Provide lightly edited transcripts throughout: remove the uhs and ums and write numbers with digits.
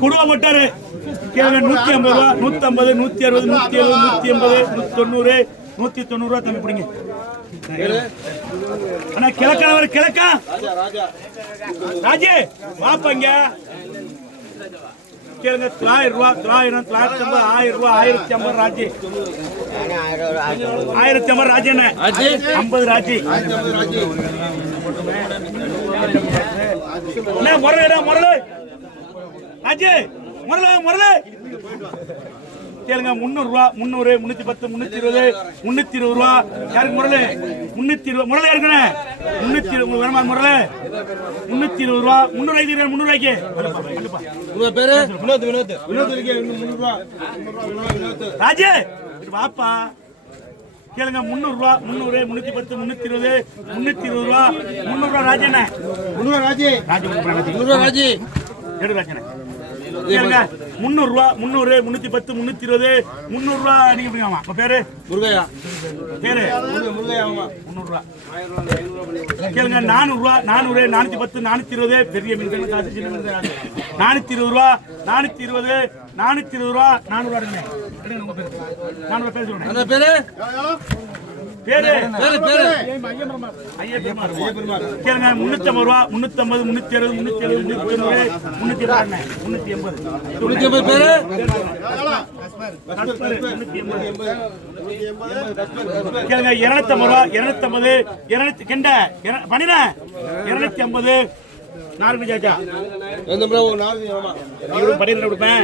குடும்ப போட்டாரு 150 ரூபா 150 160 170 180 190 190 ரூபா தம்பி பிடிங்க. ஆனா கிழக்கானவர் கிழக்கா ராஜே வாப்பங்க கேளுங்க. 900 ரூபா 900 950 1000 ரூபா 1050 ராஜி 1050 ராஜி என்ன 50 ராஜி முரளி முரளி ராஜி முரளி கேளுங்க. 300 ரூபா 300 310 320 320 ரூபா யாருக்கு முரளி 320 முரளி இருக்குண்ணே 320 வேணுமா முரளி 320 ரூபா 300 ரூபாய்க்கு பேரு ராஜே வாப்பா கேளுங்க. 300 ரூபா 300 310 320 ரூபா 300 ரூபா ராஜண்ணே 300 ராஜி ராஜி எடு ராஜண்ணே கேளுங்க. 300 ரூபா 300 310 320 300 ரூபா அடிக்கலாமா உங்க பேரு முருகையா பேரு முருகையா 300 ரூபா கேளுங்க. 400 ரூபா 400 410 420 பெரிய மீன் காசு சின்ன மீன் 420 ரூபா 420 ரூபா 400 ரூபா எடுங்க உங்க பேரு 400 பேர் சொல்லுங்க அந்த பேரு பேரு பேரு பேரு ஐயா பெருமாள் கேளுங்க. 350 ரூபா 350 360 370 380 பேரு கேளுங்க. 250 ரூபா 250 200 கெண்ட பண்ணின 250 நாலு சாச்சா பண்ணிட்டு கொடுப்பேன்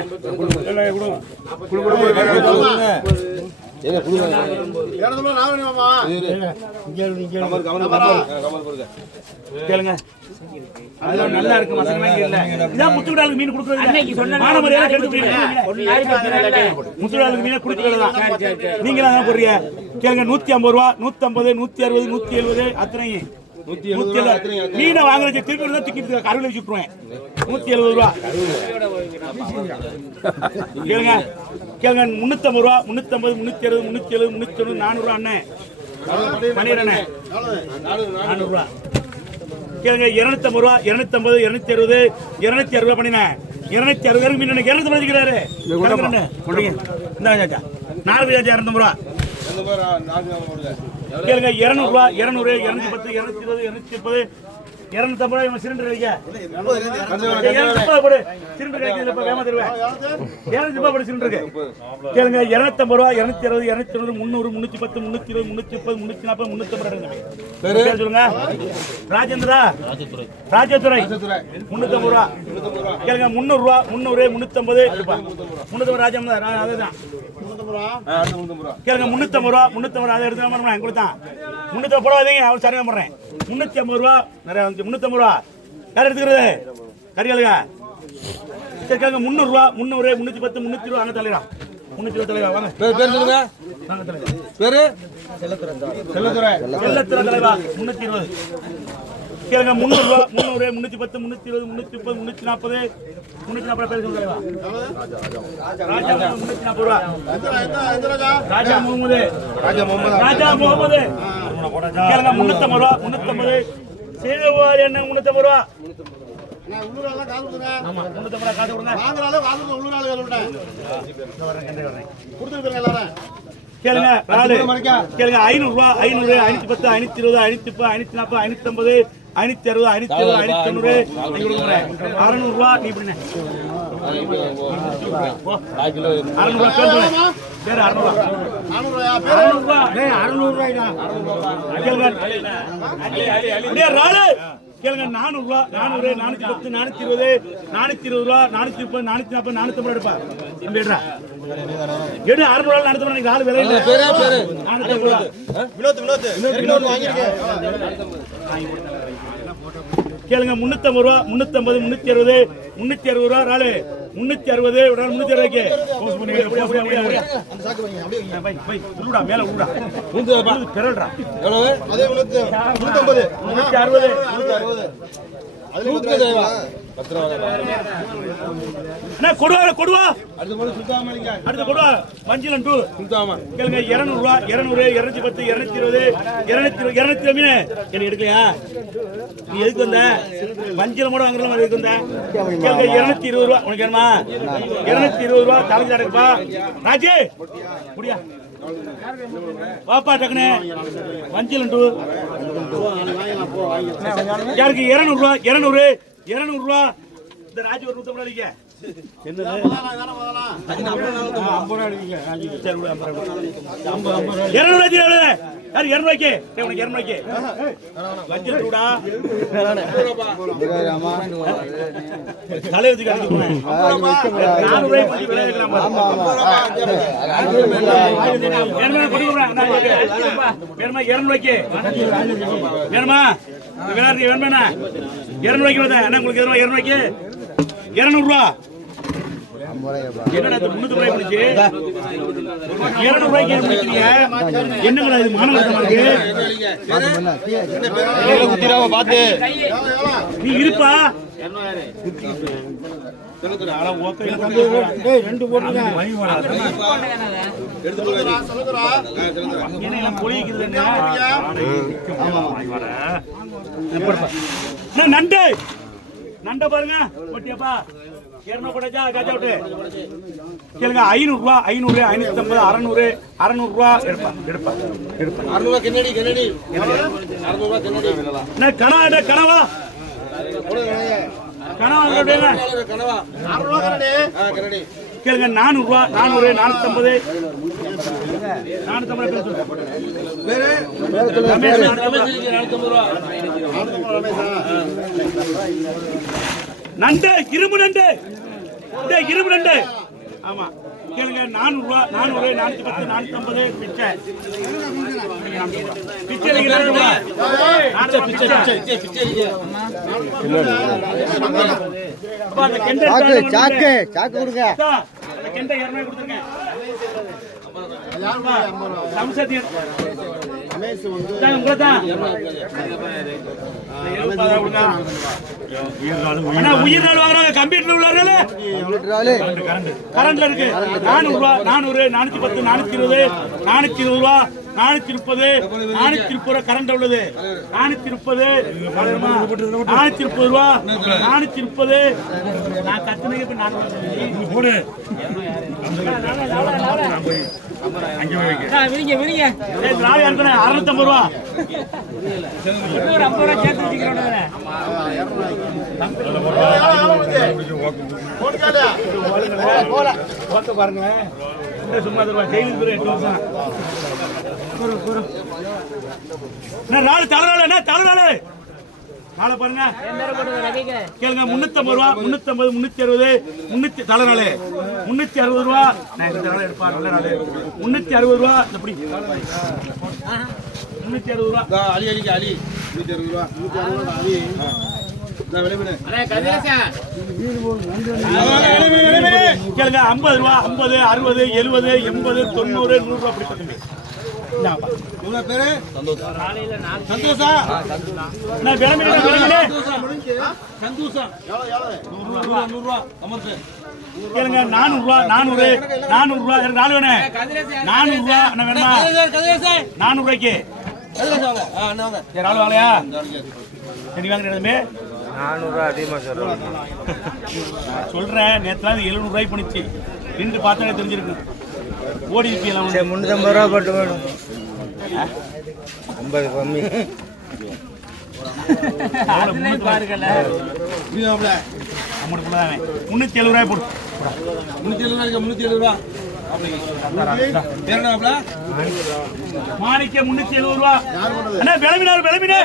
கேளுங்க. அதெல்லாம் நல்லா இருக்கு மசாலா இல்ல இதான் முத்துடாலுக்கு மீன் கொடுக்குறது மானமரியாதை முத்துடாலுக்கு மீன் கொடுக்குறது நீங்களா தான் போடுறீங்க. கேளுங்க. 150 ரூபா 150 160 170 அத்தனை மீனை வாங்குறது திருப்பி தான் திக்கிட்டு கருவில் வச்சுருவேன் 170 ரூபா கேளுங்க. கேளுங்க. 350 ரூபா 350 360 370 390 400 ரூபா அண்ணே பண்ணிடுறேண்ணே 400 ரூபா கேளுங்க. 250 ரூபா 250 260 260 ரூபா பண்ணினேன் 260 மீன் 250 வச்சுக்கிறாரு இந்தாங்க சாச்சா 4 250 ரூபா கேளுங்க. 200 ரூபா 200 210 220 230 250 சிலிண்டர் வைக்க 230 போடு சிலிண்டர் வைக்கிறதுல இப்ப வேமா தருவேன் 230 போடு சிலிண்டருக்கு கேளுங்க. 250 ரூபா 260 290 300 310 320 330 340 350 பேர் சொல்லுங்க. ராஜேந்திரா ராஜதுரை 350 ரூபா கேளுங்க. 300 ரூபா 300 350 350 ராஜேந்திரா அதுதான் கேளுங்க. 350 ரூபா 350 அதை எடுத்து கொடுத்தான் 350 போடாதீங்க அவர் சரியா பண்றேன் 350 ரூபா நிறைய 350 ரூபா யார் எடுத்துக்கிறது கரியாளுங்க சரி கேளுங்க. 300 ரூபா 300 310 320 அங்க தலைவா 320 தலைவா வாங்க பேர் சொல்லுங்க வாங்க தலைவா பேரு செல்லத்துறை தலைவா 320 கேளுங்க. 300 ரூபா 300 310 320 330 340 பேர் சொல்லுங்க ராஜா 340 ரூபா ராஜா முகமது கேளுங்க. 350 ரூபா 350 சேதுவாரி என்ன 350 ரூபா கேளுங்க. கேளுங்க. 500 ரூபா 500 510 520 530 540 550 560 570 590 600 ரூபா நீ இப்படி 400 ரூபா 400 410 420 420 ரூபா 430 440 450 எடுப்பா எடுறா எடு 600 ரூபா 450 ஆளு விலை இல்ல பேரே பேரு 450 ரூபா வினோத் வாங்கிருக்கேன் கேளுங்க. 350 ரூபா 350 360 ரூபா ராளு 360 ஒரு 360 ரூபாய்க்கு போஸ்ட் பண்ணி அந்த சாக்கு வைங்க அப்படியே பை உருடா மேல உருடா பெறல்டா எவ்வளவு அதே 350 360 கொடுவா கொடுவா அடுத்த கொடுவா மஞ்சள் டூ கேளுங்க 200 ரூபா 200 210 220 220 எனக்கு எடுக்கலையா நீ எதுக்கு வந்த மஞ்சள் கூட வாங்குறோம் எதுக்கு வந்த கேளுங்க 220 ரூபா உனக்கு வேணுமா 220 ரூபா தலைக்கு தடப்பா ராஜே முடியா வாப்பா டக்குனு மஞ்சள் டூ யாருக்கு 200 ரூபா 200 ரூபா இந்த ராஜி ஒரு 150 ரூபாய்க்கு என்னது 200 ரூபாய்க்கு உனக்கு 200 ரூபாய்க்கு மஞ்சள் டூடா தலைவதி கடைக்கு போனேன் 400 ரூபாய்க்கு விலை வைக்கலாம் வேணுமா 200 ரூபாய்க்கு வேணுமா வேணுமா 200 ரூபாய்க்கு வருது அண்ணா உங்களுக்கு 200 ரூபாய்க்கு 200 ரூபா என்னடா 300 ரூபாய் போச்சு 200 ரூபாய்க்கு முடிக்கிறீங்க என்னங்கடா இது மானவரமா இருக்கு பாத்து நீ இருப்பா ரெண்டு போட்டுங்க நண்டு நண்ட பாருங்க போட்டியாப்பா 200 போட்டாச்சா காச்சா விட்டு கேளுங்க 500 ரூபா 500 550 600 600 ரூபா எடுப்பா 600 ரூபா கென்னடி 600 ரூபா கென்னடி கனவா கனவா கனவா 600 ரூபா கென்னடி கேளுங்க 400 ரூபா 400 450 நண்டு இரும்பு நண்டு இரும்பு நண்டு ஆமா கேளுங்க 400 ரூபா 400 410 450 பிச்சை சாக்கு சாக்கு கொடுங்க கெண்டை 200 கொடுத்துருங்க உயிர் நாள் வாங்குறாங்க கம்ப்யூட்டர் உள்ளாரு கரண்ட்ல இருக்கு 400 ரூபா 400 410 420 420 ரூபா 430 430 ரூபா கரண்ட் உள்ளது 430 430 ரூபா 430 நான் கத்துனே இப்ப நான் போடு அங்க விரிங்க விரிங்க ஏய் ராவி அங்கன 650 ரூபா ஒரு 50 ரூபா சேர்த்து வச்சிக்கிறோம்னே போல போட்டு பாருங்க இந்த சும்மா ரூபா ஜெயிலுக்கு போற 8 வருஷம் நான் நாலு தலைநாளே நாளை பாருங்க கேளுங்க 350 ரூபா 350 360 300 தலைநாளே 360 ரூபா நான் இந்த நாளை எடுப்பா நல்ல நாளே 360 ரூபா இப்படி 360 ரூபா அலி அலிக்கு அலி 360 ரூபா 360 அலி நான் வெளிய போறேன் அண்ணே கதிரேசா கேளுங்க 50 ரூபா 50 60 70 80 90 100 ரூபா அப்படி தம்பி உங்க பேரு சந்தோஷா சந்தோஷா நான் வேலமேல சந்தோஷா எவ்வளவு 100 ரூபா அமர்ந்து கேளுங்க 400 ரூபா 400 ரூபா எனக்கு நாலு வேணே 400 ரூபா என்ன வேணுமா 400 ரூபாய்க்கு அண்ணா வாங்க சரி நாலு வாங்கலையா சரி வாங்குறேன் தம்பி 400 ரூபா அதிகமா சொல்றேன் நேத்துல 700 ரூபாய் பண்ணிச்சு நின்று பார்த்தாலே தெரிஞ்சிருக்கு ஓடி இருப்பீங்களா 350 ரூபா போட்டு வேணும் 50 கம்மி பாருங்கல்ல 370 ரூபாய் போடு 370 ரூபா மாணிக்க 370 ரூபா அண்ணா விளம்பினார் விளம்பினே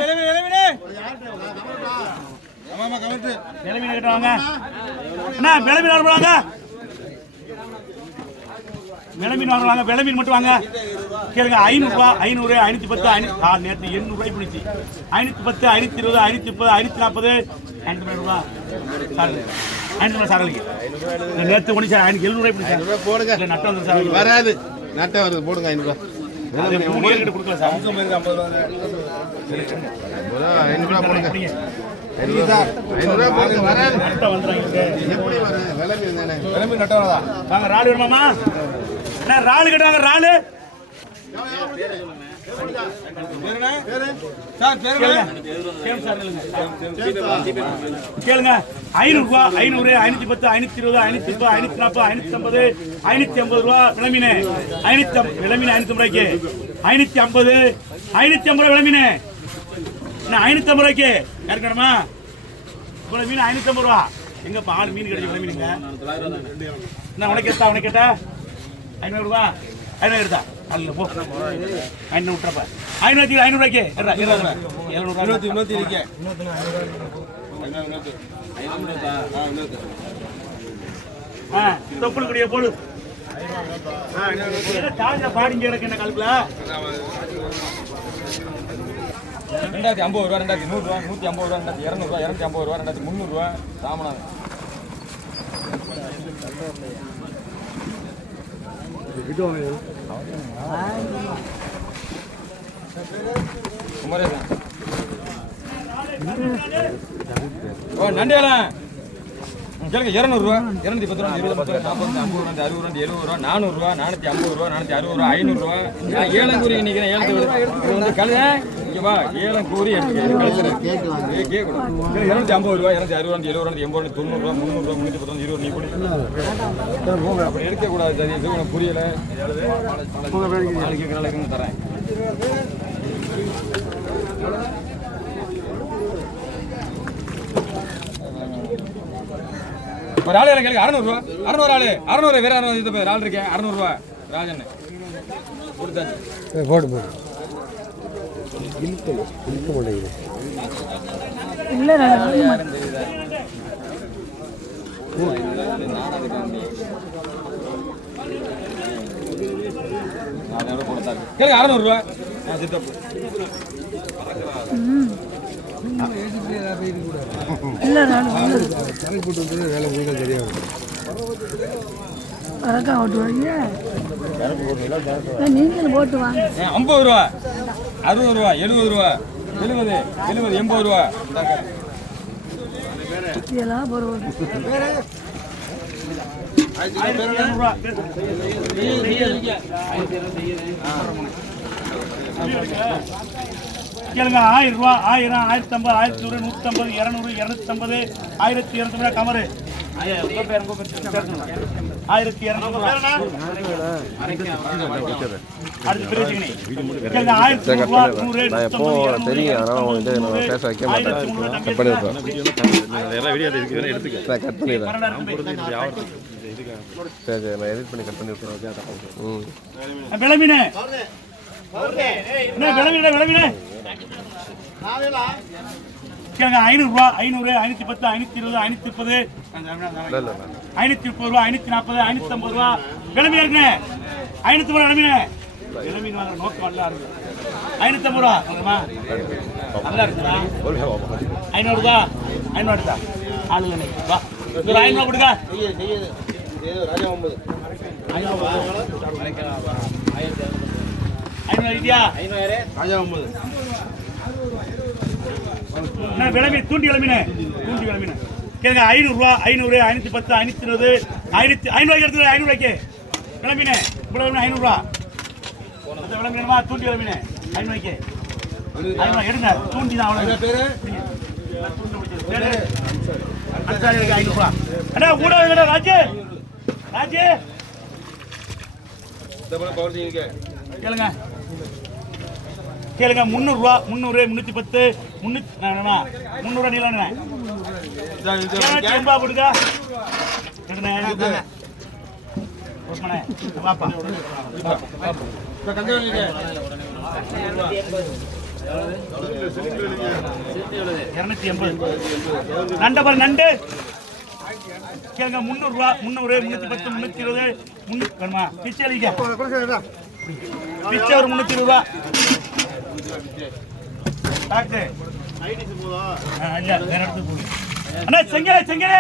கிட்டவாங்க அண்ணா விளம்பினார் போறாங்க விளம்பீன் வாங்குவாங்க விளம்பீன் மட்டும் வாங்க கேளுங்க 500 ரூபா 500 510 நேற்று 800 ரூபாய் பிடிச்சி 510 520 530 540 540 ரூபா சார் 500 சாரலிங்க நேற்று ஒன்று சார் 700 ரூபாய் பிடிச்சி போடுங்க நட்டம் வந்து சார் வராது நட்டம் வருது போடுங்க 500 ரூபா கொடுக்கல சார் 50 ரூபா போடுங்க 500 போடுங்க வரேன். நட்டை வந்துடுறாங்க. எப்படி வரும்? விலை மீன் தானே. வாங்க ராலு வேணுமாமா? என்ன ராலு கேட்டாங்க? ராலு கேளுங்க. 500 ரூபா, 500, 510, 520, 530, 540, 550, 550 ரூபா விளமீனு. 550 விளமீன் 550 ரூபாய்க்கு. 550, 550 விளமீனு. என்ன 550 ரூபாய்க்கு யாருக்கணுமா? இவ்வளவு மீன் 550 ரூபா. எங்கப்பா ஆள் மீன் கிடைக்கும் விளமீனுங்க? என்ன உனக்கு கேட்டா 500 ரூபா 500 எடுத்தா அல்ல போ 500 விட்டுறப்ப 500 ரூபாய்க்கு 700 தொப்புள் குடிய போடு. பாடிங்க எனக்கு என்ன கல்புல 2050 ரூபா 2100 ரூபா 150 ரூபா 200 ரூபா 250 ரூபா 300 ரூபா ராமநாதன் குமரேசன் நண்டியாலாம் கேளுங்க 200 ரூபா 210 ரூபா 20 ரூபா 40 ரூபா 50 ரூபா 60 ரூபா 70 ரூபா 400 ரூபா 450 ரூபா 460 ரூபா 500 ரூபா ஏலம் கூறி நினைக்கிறேன் ஏலத்தை வந்து கழுத இங்க வா ஏலம் கூறி கேட்கணும் 250 ரூபா 260 ரூபா 70 ரூபா 80 ரூபா 90 ரூபா 310 20 நீ கூட அப்படி எடுக்க கூடாது சரி இது உனக்கு புரியல நாளைக்கு நாளைக்கு தரேன் ஒரு ஆளு எனக்கு 600 ரூபா 600 ஆளு 600 வேற 600 இது பேர் ஆள் இருக்கேன் 600 ரூபா ராஜன் கொடுத்தாச்சு போடு போடு இழுக்க மாட்டேங்குது இல்லை அதோட கொடுத்தாரு கேளுங்க 600 ரூபா சித்தப்பு இல்லை நான் கணக்கு போட்டு வந்து வேலை உங்களுக்கு தெரியாது வரக்கா ஓட்டுவாங்க நீங்கள் போட்டு வாங்க 50 ரூபா 60 ரூபா 70 ரூபா 70 80 ரூபா இதெல்லாம் போடுவோம் கேளுங்க 1000 ரூபா 1000 1050 1100 150 200 250 1200 கமரு 1200 அடுத்து பிரிச்சுக்கணி கேளுங்க 1000 ரூபா 100 விளமீனு என்ன விளமீன விளமீனு கேளுங்க 500 ரூபா 500 510 520 530 530 ரூபா 540 550 ரூபா விளமீன் இருக்குங்க 500 ரூபா விளமீன் விளமீன் வாங்குற நோக்கம் நல்லா இருக்கு 550 ரூபா நல்லா இருக்குங்களா 500 ரூபா 500 எடுத்தா ஆளு இல்லை வா ஒரு 500 ரூபா கொடுங்க ராஜா 500 ஐடியா ராஜா 9 விளமீ தூண்டி விளமீனு தூண்டி விளமீனு கேளுங்க 500 ரூபா 500 510 520 500 எடுத்து 500 ரூபாய்க்கு விளமீனு இவ்வளவு 500 ரூபா விளமீனுமா தூண்டி விளமீனு 500 ரூபாய்க்கு 500 எடுங்க தூண்டி தான் அவ்வளவு பேரு அன்சாரி 500 ரூபா அண்ணா கூட ராஜே ராஜே கேளுங்க கேளுங்க 300 ரூபா 300 310 300 நீலாம் ரூபா கொடுங்க வாப்பா நண்டபர் நண்டு கேளுங்க 300 ரூபா 300 310 320 வேணுமா பிச்சை அளிக்க பிச்சை ஒரு 320 ரூபா டாக்டர் இல்ல வேற இடத்துக்கு போடு அண்ணா செங்கலே செங்கலே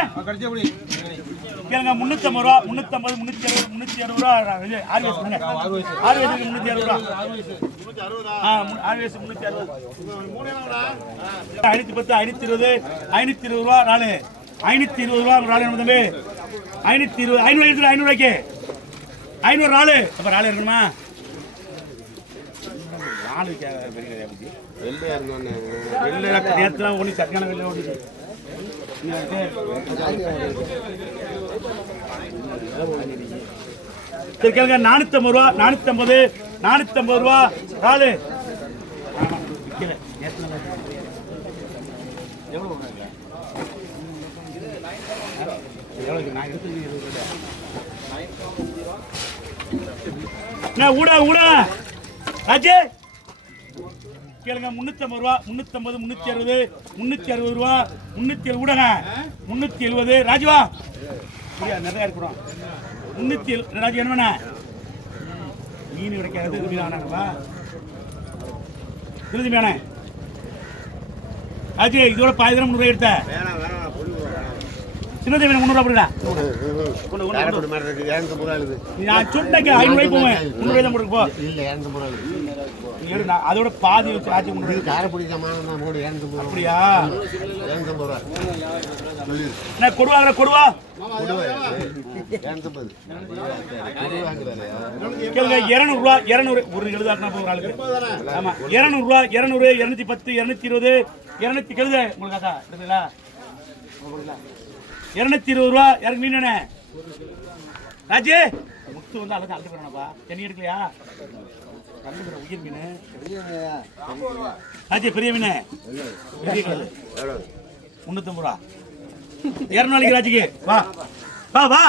கேளுங்க 350 ரூபா 350 360 ரூபா இது ஆர்வேஸ் 360 ரூபா ஆர்வேஸ் 360 510 520 ரூபா நாலு 520 ரூபா நாலு நம்ம தம்பி 520 500 எடுத்து 500 ரூபாய்க்கு 500 நாலு அப்ப நாலு இருக்குமா நாலு வெள்ளையா இருந்தோன்னு வெள்ளை நேரத்துல ஒண்ணு சக்கான வெள்ளை ஓடுது சரி கேளுங்க 450 ரூபா 450 ரூபா நாலு ஊட ராஜே கேளுங்க 350 ரூபா 350 360 ரூபா 370 ஊடங்க 370 ராஜுவா நிறைய இருக்கிறோம் 370 ராஜு என்ன மீன் கிடைக்காது மீனானப்பா திருதி மேனே ராஜு இதோட 1000 ரூபாய் எடுத்த சின்னதை வேணும் 300 ரூபா நான் சொன்னேன் 500 ரூபாய் போவேன் 300 ரூபாய் தான் கொடுப்போம் அதோட பாதி வச்சு ஆச்சு அப்படியா கொடுவா கேளுங்க 200 ரூபா 200 ஒரு எழுதாட்டினா போகிற ஆளுக்கு ஆமா 200 ரூபா 200 210 220 200 கெழுத உங்களுக்கு அக்கா இருக்குங்களா 220 ரூபா யாருக்கு மீன் வேணே ராஜே முத்து வந்து அழகு அழுத்து போறானப்பா தண்ணி எடுக்கலையா உயிர் மீன் ராஜே பெரிய மீன் பெரிய கல் 350 ரூபா 200 நாளைக்கு ராஜுக்கு வா வா வா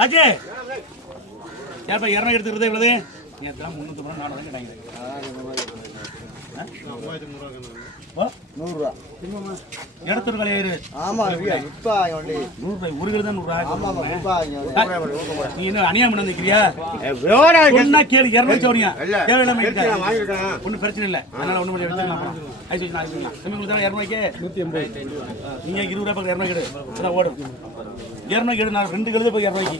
ராஜே யார்ப்பா 200 எடுத்துக்கிறது இவ்வளவு நேரத்தில் 350 ரூபா 400 கேட்டாங்க 100 ரூபா இடத்தோட விலையாரு ஆமா இப்ப 100 ரூபாய் ஒரு கிலோ தான் 100 ரூபாய் நீ என்ன அநியாயம் பண்ண நிக்கிறியா சொன்னா கேளு 200 சோரியா தேவையில்லாம ஒன்றும் பிரச்சனை இல்லை அதனால ஒன்றும் பண்ணி எடுத்துக்கலாம் ஐசி தம்பி 200 ரூபாய்க்கு 180 நீங்க 20 ரூபாய் 200 கேடு அதான் ஓடும் 200 கேடு நான் 2 கிலோ போய் 200 ரூபாய்க்கு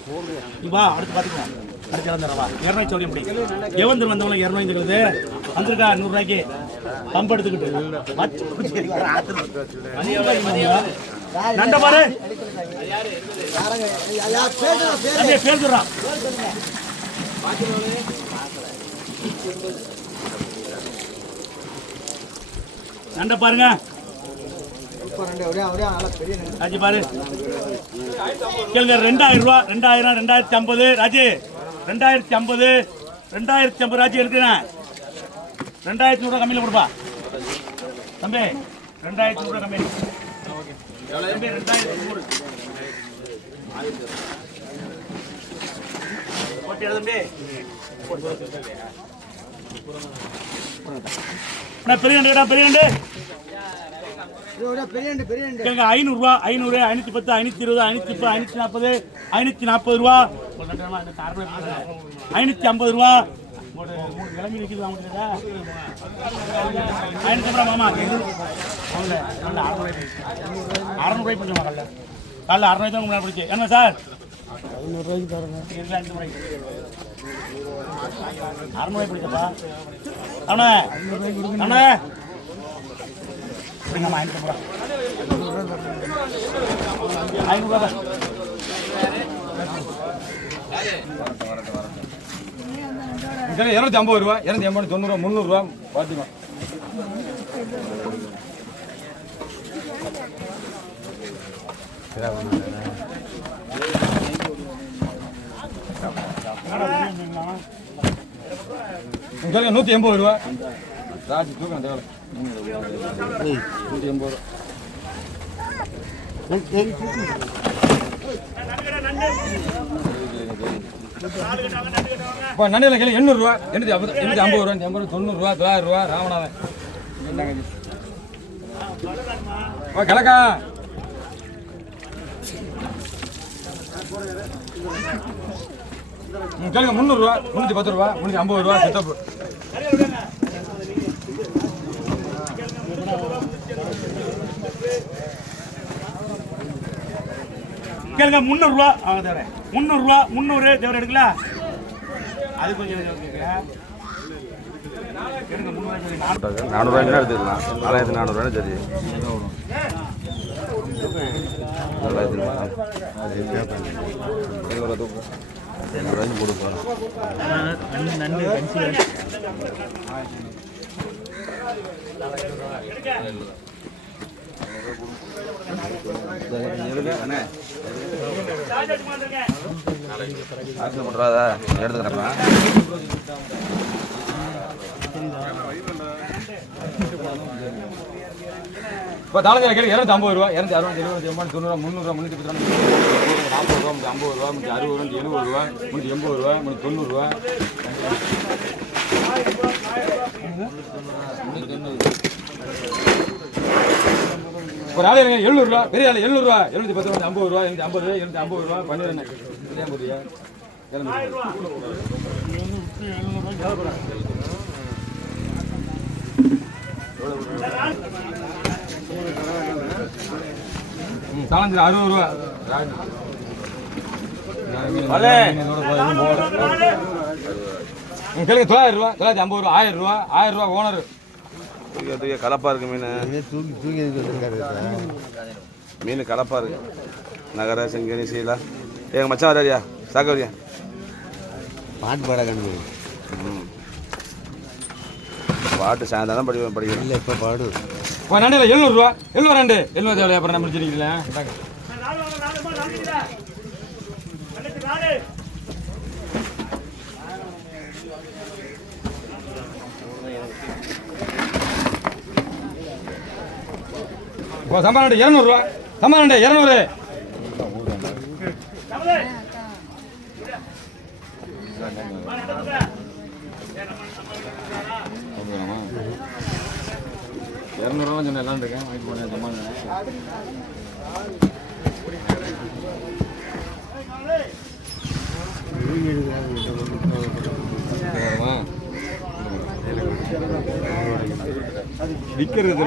நீ வா அடுத்து பார்த்துக்கலாம் அடுத்து இறந்துடுறவா 200 சோரியம் முடி எவந்து வந்தவங்க 200 இருக்கிறது வந்திருக்கா 100 ரூபாய்க்கு பம்ப் எடுத்துக்கிட்டு நண்ட பாரு பேசுறான் நண்ட பாருங்க ராஜி பாரு கேளுங்க 2000 ரூபா 2000 2050 ராஜி 2050 2050 ராஜி எடுக்கிறேன் 2100 ரூபா கம்மியில் கொடுப்பா தம்பி 2100 ரூபா கம்மி தம்பி 2100 போட்டியா தம்பி பெரிய பெரிய 500 ரூபா 500 510 520 530 540 ரூபா 550 ரூபா கிளம்பி நிற்கிது அவங்களுக்கு 550 ரூபா மாமா அவங்க நல்ல 600 ரூபாய் பண்ணுமா காலைல 600 ரூபாய் தான் முன்னாடி பிடிச்சி என்ன சார் 500 ரூபாய்க்கு தரேன் 600 ரூபாய் பிடிச்சப்பா அவனே அவனே அப்படிங்கம்மா 550 ரூபா 500 ரூபா இதில் 250 ரூபா 250 90 ரூபா 300 ரூபா பார்த்துக்கோ உங்களுக்கு 180 ரூபா ராஜி தூக்கம் தேவை 180 ரூபா இப்போ நண்டில் கேள்வி 800 ரூபா 850 ரூபா 90 ரூபா 900 ரூபா ராமநாதன் கிழக்கா கேளுங்க 300 ரூபா 310 ரூபா 350 ரூபா செட்டப்பு கேளுங்க 300 ரூபா. தேவரே 300 ரூபா. 300 தேவரை எடுக்கல. அது கொஞ்சம் கேளுங்க 300 400 எடுத்துக்கலாம். 4400 சரி. எடுத்துக்கிறேன். இப்போ தாளஞ்சால கேள்வி 250 ரூபா, 260, 70, 80, 90, 300, 332, 40 ரூபா, 50 ரூபா, 60 ரூபா, 70 ரூபா, 80 ரூபா, 90 ரூபா. ஒரு ஆளு 700 ரூபா, பெரிய ஆளு 700 ரூபா, 710, 50 ரூபா, 750, 750 ரூபா, 12, 750 ரூபா. தாளஞ்சில் 60 ரூபா. கேளுங்க 900 ரூபா, 950 ரூபா, 1000 ரூபா, 1000 ரூபா ஓனர். கலப்பா இருக்கு மீன் கலப்பா இருக்கு. நகர செங்கனி சீலா எங்க மச்சான் வரையா சாக்க வரியா பாட்டு பாட கண்டு பாட்டு சாயந்தரம் தான் படிக்கணும். இல்லை இப்போ பாடு நண்டில் 700 ரூபா, 700 ரெண்டு 700 தேவை. அப்புறம் நம்ம முடிச்சிருக்கீங்களா? சம்பாண்டு 200 ரூபா, சம்பாண்டு 200. இரநூறுவா சொன்னேன் எல்லாம் இருக்கேன் வாங்கி போனேன் சம்பாண்டு. விற்கிறது